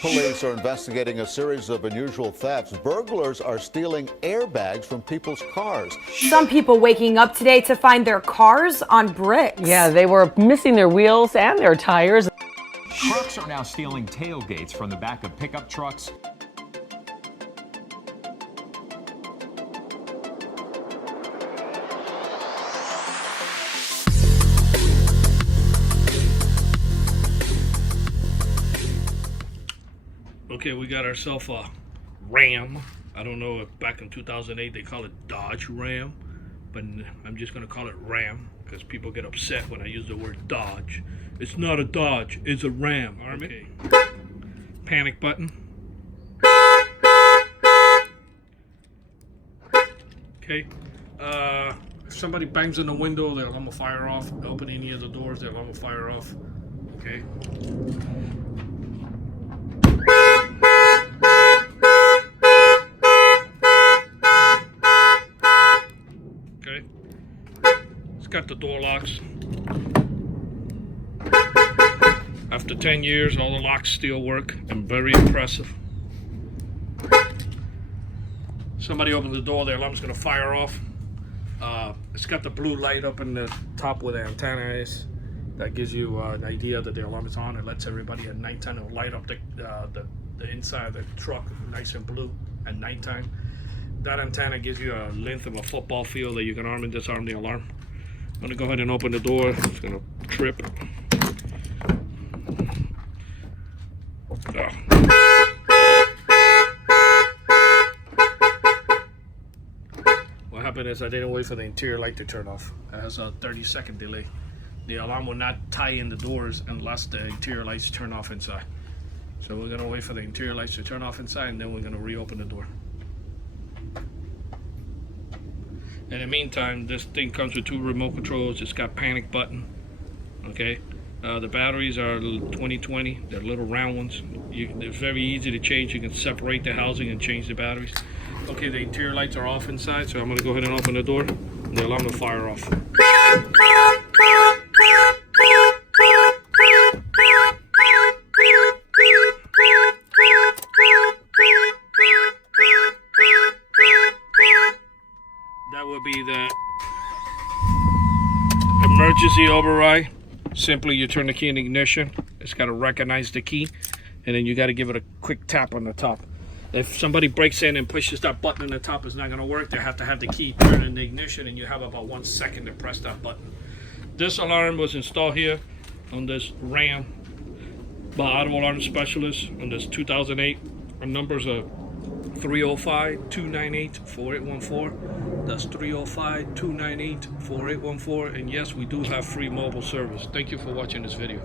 Police are investigating a series of unusual thefts. Burglars are stealing airbags from people's cars. Some people waking up today to find their cars on bricks. Yeah, they were missing their wheels and their tires. Trucks are now stealing tailgates from the back of pickup trucks. Okay, we got ourselves a Ram. I don't know if back in 2008 they call it Dodge Ram, but I'm just going to call it Ram because people get upset when I use the word Dodge. It's not a Dodge, it's a Ram. Okay. Panic button. Okay. If somebody bangs on the window, the alarm will fire off. Open any of the doors, the alarm will fire off. Okay. Okay. It's got the door locks. After 10 years, all the locks still work. I'm very impressive. Somebody opens the door, the alarm's gonna fire off. It's got the blue light up in the top where the antenna is. That gives you an idea that the alarm is on. It lets everybody at nighttime. It'll light up the inside of the truck nice and blue at nighttime. That antenna gives you a length of a football field that you can arm and disarm the alarm. I'm gonna go ahead and open the door. It's gonna trip. What happened is I didn't wait for the interior light to turn off. It has a 30-second delay. The alarm will not tie in the doors unless the interior lights turn off inside. So we're gonna wait for the interior lights to turn off inside, and then we're gonna reopen the door. In the meantime, this thing comes with 2 remote controls. It's got panic button. Okay, the batteries are 2020. They're little round ones. They're very easy to change. You can separate the housing and change the batteries. Okay, the interior lights are off inside, so I'm gonna go ahead and open the door. And the alarm will fire off. That would be the emergency override. Simply, you turn the key in ignition. It's got to recognize the key, and then you got to give it a quick tap on the top. If somebody breaks in and pushes that button on the top, it's not going to work. They have to have the key turn in the ignition, and you have about 1 second to press that button. This alarm was installed here on this Ram by Auto Alarm Specialist on this 2008. Our numbers are 305-298-4814. That's 305-298-4814. And yes, we do have free mobile service. Thank you for watching this video.